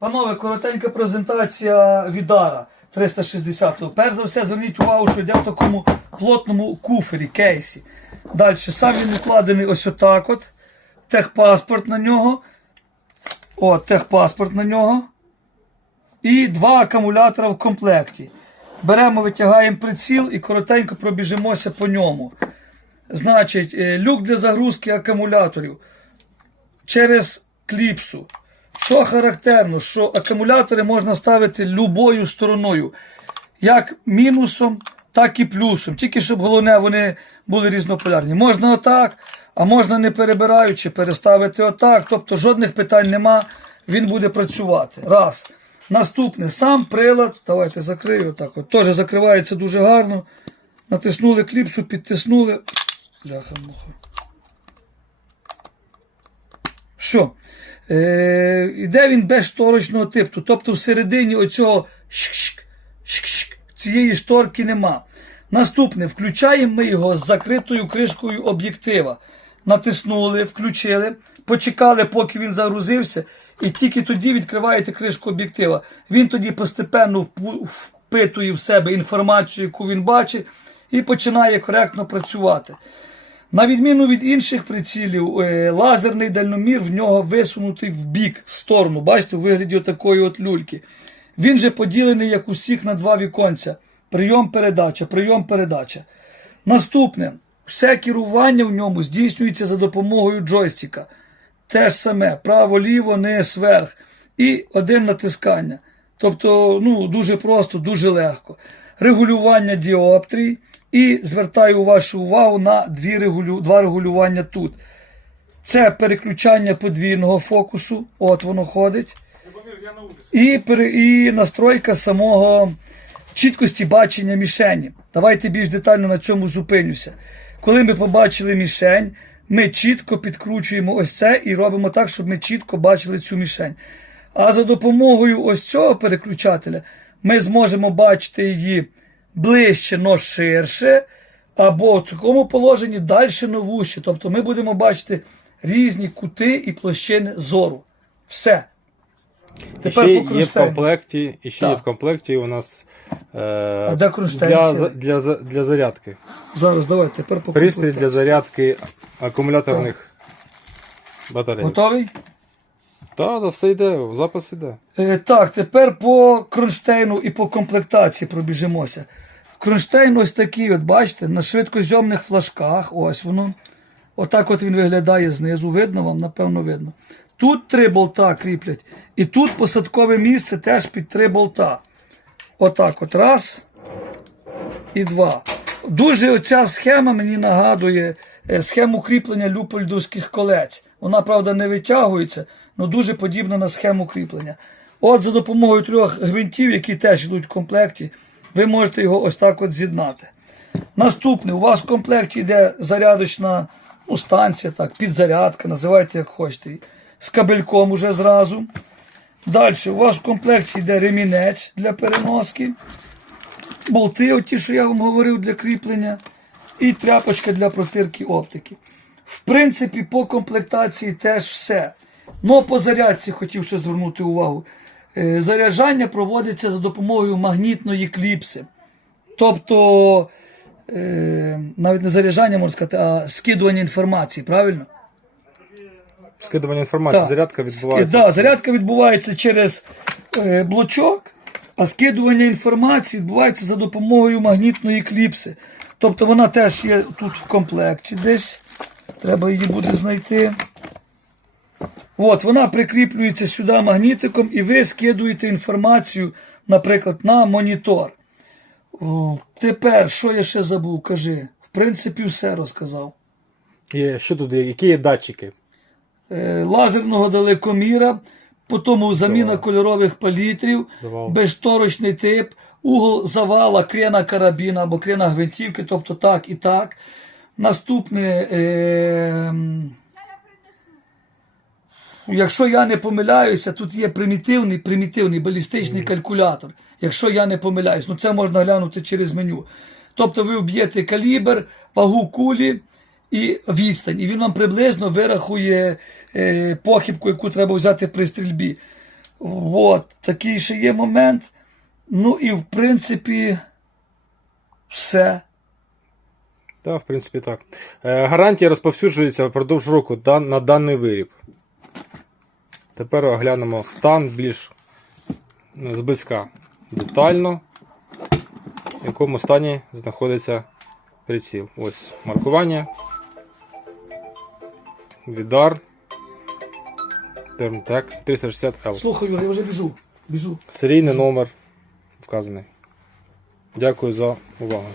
Панове, коротенька презентація Відара 360. Перш за все, зверніть увагу, що йде в такому плотному куфері, кейсі. Далі, сам він укладений ось отак от. Техпаспорт на нього. О, техпаспорт на нього. І два акумулятора в комплекті. Беремо, витягаємо приціл і коротенько пробіжимося по ньому. Значить, е, люк для загрузки акумуляторів через кліпсу. Що характерно, що акумулятори можна ставити любою стороною, як мінусом, так і плюсом. Тільки щоб головне вони були різнополярні. Можна отак, а можна не перебираючи, переставити отак. Тобто жодних питань нема, він буде працювати. Раз. Наступне, сам прилад, давайте закрию отак. От, теж закривається дуже гарно. Натиснули кліпсу, підтиснули. Бляха муха. Що? Е, іде він без шторочного типу. Тобто всередині оцього шк-шк, цієї шторки нема. Наступне, включаємо ми його з закритою кришкою об'єктива. Натиснули, включили, почекали, поки він загрузився, і тільки тоді відкриваєте кришку об'єктива. Він тоді постепенно впитує в себе інформацію, яку він бачить, і починає коректно працювати. На відміну від інших прицілів, е, лазерний дальномір в нього висунутий в бік, в сторону. Бачите, у вигляді такої от люльки. Він же поділений, як усіх, на два віконця. Прийом передача, прийом передача. Наступне, все керування в ньому здійснюється за допомогою джойстика. Те ж саме, право-ліво, низ, вверх. І один натискання. Тобто, ну, дуже просто, дуже легко. Регулювання діоптрій. І звертаю вашу увагу на дві регулю... два регулювання тут. Це переключання подвійного фокусу, от воно ходить. І, пере- і настройка самого чіткості бачення мішені. Давайте більш детально на цьому зупинюся. Коли ми побачили мішень, ми чітко підкручуємо ось це і робимо так, щоб ми чітко бачили цю мішень. А за допомогою ось цього переключателя ми зможемо бачити її ближче, но ширше, або в такому положенні далі, но вужче. Тобто ми будемо бачити різні кути і площини зору. Все. І ще є в комплекті, і ще є в комплекті у нас е, де кронштейн для, для, для зарядки. Зараз давайте тепер по Пристрій для зарядки акумуляторних батарей. Готовий? Так, да, все йде, запис йде. Е, так, тепер по кронштейну і по комплектації пробіжимося. Кронштейн ось такий, от бачите, на швидкозйомних флажках. Ось воно. Отак от він виглядає знизу. Видно вам, напевно, видно. Тут три болта кріплять. І тут посадкове місце теж під три болта. Отак от. Раз і два. Дуже оця схема мені нагадує е, схему кріплення люпольдовських колець. Вона, правда, не витягується, але дуже подібна на схему кріплення. От за допомогою трьох гвинтів, які теж йдуть в комплекті, ви можете його ось так от з'єднати. Наступне, у вас в комплекті йде зарядочна ну, станція, так, підзарядка, називайте як хочете. З кабельком уже зразу. Далі, у вас в комплекті йде ремінець для переноски болти, оті, що я вам говорив для кріплення, і тряпочка для протирки оптики. В принципі, по комплектації теж все. Но по зарядці хотів ще звернути увагу. Е, Заряджання проводиться за допомогою магнітної кліпси. Тобто, е, навіть не заряджання, можна сказати, а скидування інформації, правильно? Скидування інформації, Так. зарядка відбувається. Ски- Да, зарядка відбувається через е, блочок, а скидування інформації відбувається за допомогою магнітної кліпси. Тобто вона теж є тут в комплекті десь. Треба її буде знайти. От, вона прикріплюється сюди магнітиком, і ви скидуєте інформацію, наприклад, на монітор. О, Тепер, що я ще забув, кажи. В принципі, все розказав. Є, що тут є? Які є датчики? е, лазерного далекоміра, потім заміна Завал. кольорових палітрів, Завал. безшторочний тип, угол завала крена карабіна або крена гвинтівки, тобто так і так. Наступне, е, якщо я не помиляюся, тут є примітивний, примітивний балістичний калькулятор. Якщо я не помиляюсь, ну це можна глянути через меню. Тобто ви вб'єте калібр, вагу кулі і відстань, і він вам приблизно вирахує е, похибку, яку треба взяти при стрільбі. От, такий ще є момент. Ну і в принципі, все. Так, в принципі, так. Е, гарантія розповсюджується впродовж року на даний виріб. Тепер оглянемо стан більш ну, зблизька детально, в якому стані знаходиться приціл. Ось маркування. Відар. Термтек 360L. Слухай, Юра, я вже біжу. Біжу. Серійний номер вказаний. Дякую за увагу.